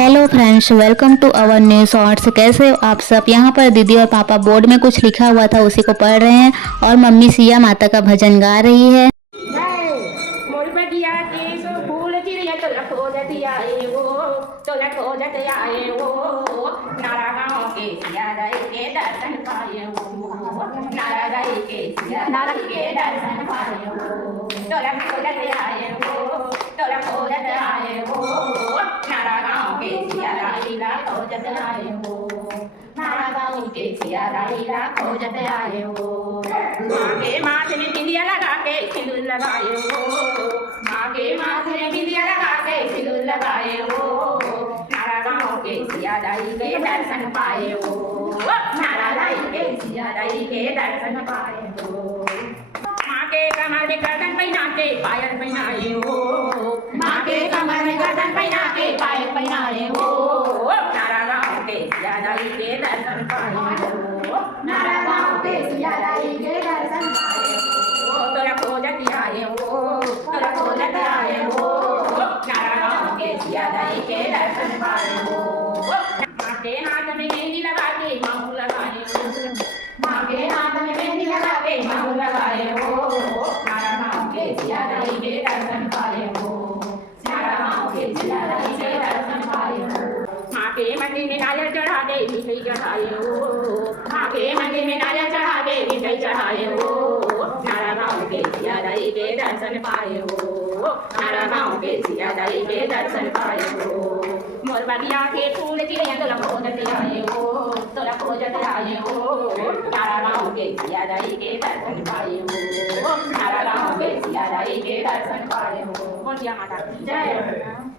Hello friends, welcome to our new shorts. कैसे हो आप सब। यहाँ पर दीदी और पापा बोर्ड में कुछ लिखा हुआ था उसी को पढ़ रहे हैं और मम्मी सिया माता का भजन गा रही है। मागे माथे में बिंदिया लगा के सिंदूर लगाए हो, मागे माथे में बिंदिया लगा के सिंदूर लगाए हो, नारा गाँव के सिया दाई के दर्शन पाए हो, नारा दाई के सिया दाई के दर्शन पाए हो। माँ के कमर में गर्दन पहना के पायल पहनाए हो, माँ के कमर में गर्दन पहना के पायल पहनाए हो, नारा गाँव के सिया दाई के दर्शन पाए हो, नारा गाँव के सिया दाई के दर्शन पाए हो। तोरा खोजत आए हो, तोरा खोजत आए हो, नारा गाँव के सिया दाई के दर्शन पाए हो। माँ के हाथ में मेहंदी लगा के माहू लगाए हो, माँ के हाथ में मेहंदी लगा के माहू लगाए हो, नारा गाँव के सिया दाई के दर्शन पाए हो, नारा गाँव के सिया दाई के दर्शन पाए हो। माँ के मंदिर में नारियल चढ़ा के मिठाई चढ़ाए हो, माँ के मंदिर में नारियल चढ़ा के मिठाई चढ़ाए हो, नारा गाँव के सिया दाई के दर्शन पाए हो, नारा गाँव के सिया दाई के दर्शन पाए हो। मोर बगिया के फूल चिड़िया तोला खोजत आए हो, तोला खोजत आए हो, नारा गाँव के सिया दाई के दर्शन पाए हो, नारा गाँव के सिया दाई के दर्शन पाए हो। बोलिया माता की जय।